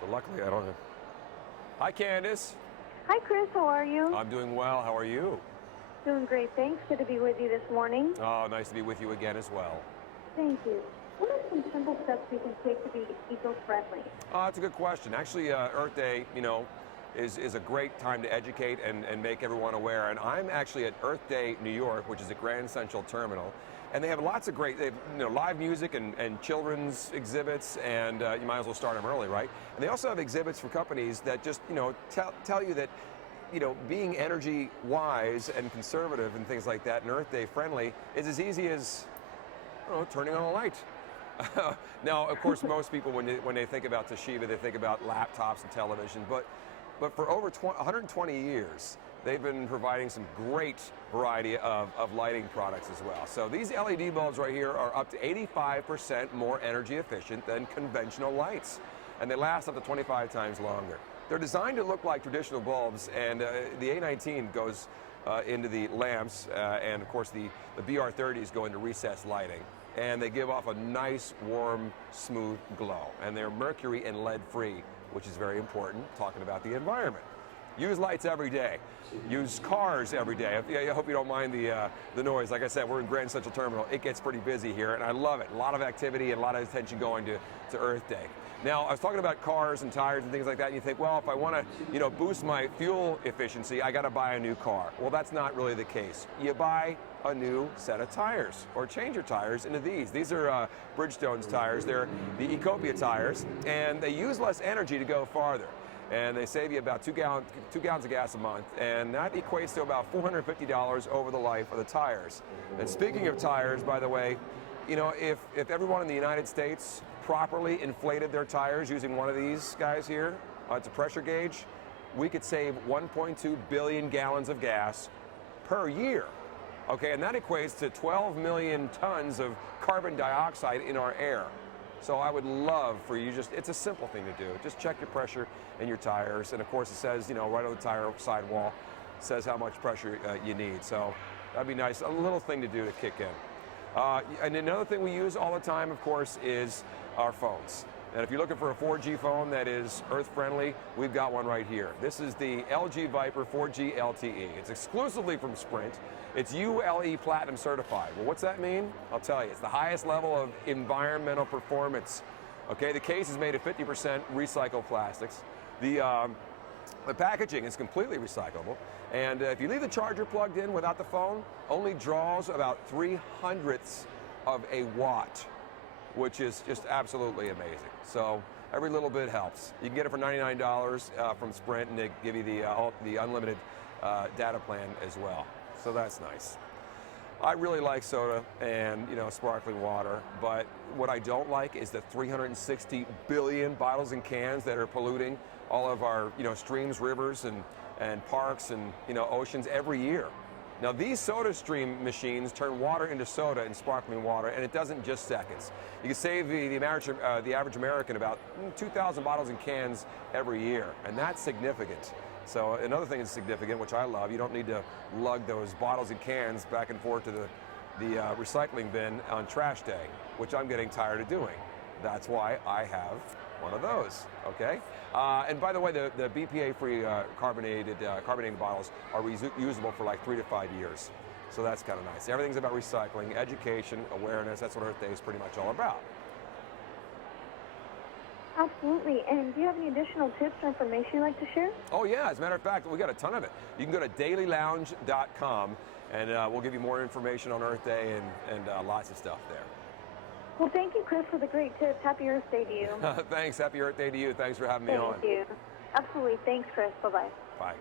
So luckily I don't have... Hi, Candice. Hi, Chris. How are you? I'm doing well. How are you? Doing great. Thanks. Good to be with you this morning. Oh, nice to be with you again as well. Thank you. What are some simple steps we can take to be eco-friendly? That's a good question. Actually, Earth Day, is a great time to educate and make everyone aware. And I'm actually at Earth Day, New York, which is at Grand Central Terminal. And they have lots of great, they have, live music and children's exhibits, and you might as well start them early, right? And they also have exhibits for companies that just, tell you that, being energy wise and conservative and things like that and Earth Day friendly is as easy as, turning on a light. Now, of course, most people, when they think about Toshiba, they think about laptops and television, but for over 120 years, they've been providing some great variety of lighting products as well. So these LED bulbs right here are up to 85% more energy efficient than conventional lights, and they last up to 25 times longer. They're designed to look like traditional bulbs, and the A19 goes into the lamps, and of course the BR30s go into recessed lighting, and they give off a nice, warm, smooth glow. And they're mercury and lead free, which is very important, talking about the environment. Use lights every day. Use cars every day. I hope you don't mind the noise. Like I said, we're in Grand Central Terminal. It gets pretty busy here, and I love it. A lot of activity and a lot of attention going to Earth Day. Now, I was talking about cars and tires and things like that, and you think, well, if I want to, boost my fuel efficiency, I got to buy a new car. Well, that's not really the case. You buy a new set of tires, or change your tires into these. These are Bridgestone's tires. They're the Ecopia tires, and they use less energy to go farther. And they save you about 2 gallons of gas a month, and that equates to about $450 over the life of the tires. And speaking of tires, by the way, if everyone in the United States properly inflated their tires using one of these guys here, it's a pressure gauge, we could save 1.2 billion gallons of gas per year. Okay, and that equates to 12 million tons of carbon dioxide in our air. So I would love for you, it's a simple thing to do. Just check your pressure in your tires. And of course it says, right on the tire sidewall, says how much pressure you need. So that'd be nice, a little thing to do to kick in. And another thing we use all the time, of course, is our phones. And if you're looking for a 4G phone that is earth-friendly, we've got one right here. This is the LG Viper 4G LTE. It's exclusively from Sprint. It's ULE Platinum certified. Well, what's that mean? I'll tell you. It's the highest level of environmental performance. Okay, the case is made of 50% recycled plastics. The packaging is completely recyclable. And if you leave the charger plugged in without the phone, only draws about 3/100ths of a watt, which is just absolutely amazing. So every little bit helps. You can get it for $99 from Sprint, and they give you the unlimited data plan as well. So that's nice. I really like soda and sparkling water, but what I don't like is the 360 billion bottles and cans that are polluting all of our streams, rivers, and parks and oceans every year. Now these SodaStream machines turn water into soda and sparkling water, and it does it in just seconds. You can save the average American about 2,000 bottles and cans every year, and that's significant. So another thing that's significant, which I love, you don't need to lug those bottles and cans back and forth to the recycling bin on trash day, which I'm getting tired of doing. That's why I have one of those, okay? And by the way, the BPA-free carbonated bottles are reusable for like 3 to 5 years. So that's kind of nice. Everything's about recycling, education, awareness. That's what Earth Day is pretty much all about. Absolutely. And do you have any additional tips or information you'd like to share? Oh yeah, as a matter of fact, we got a ton of it. You can go to dailylounge.com, and we'll give you more information on Earth Day and lots of stuff there. Well, thank you, Chris, for the great tips. Happy Earth Day to you. Thanks. Happy Earth Day to you. Thanks for having me on. Thank you. Absolutely. Thanks, Chris. Bye-bye. Bye.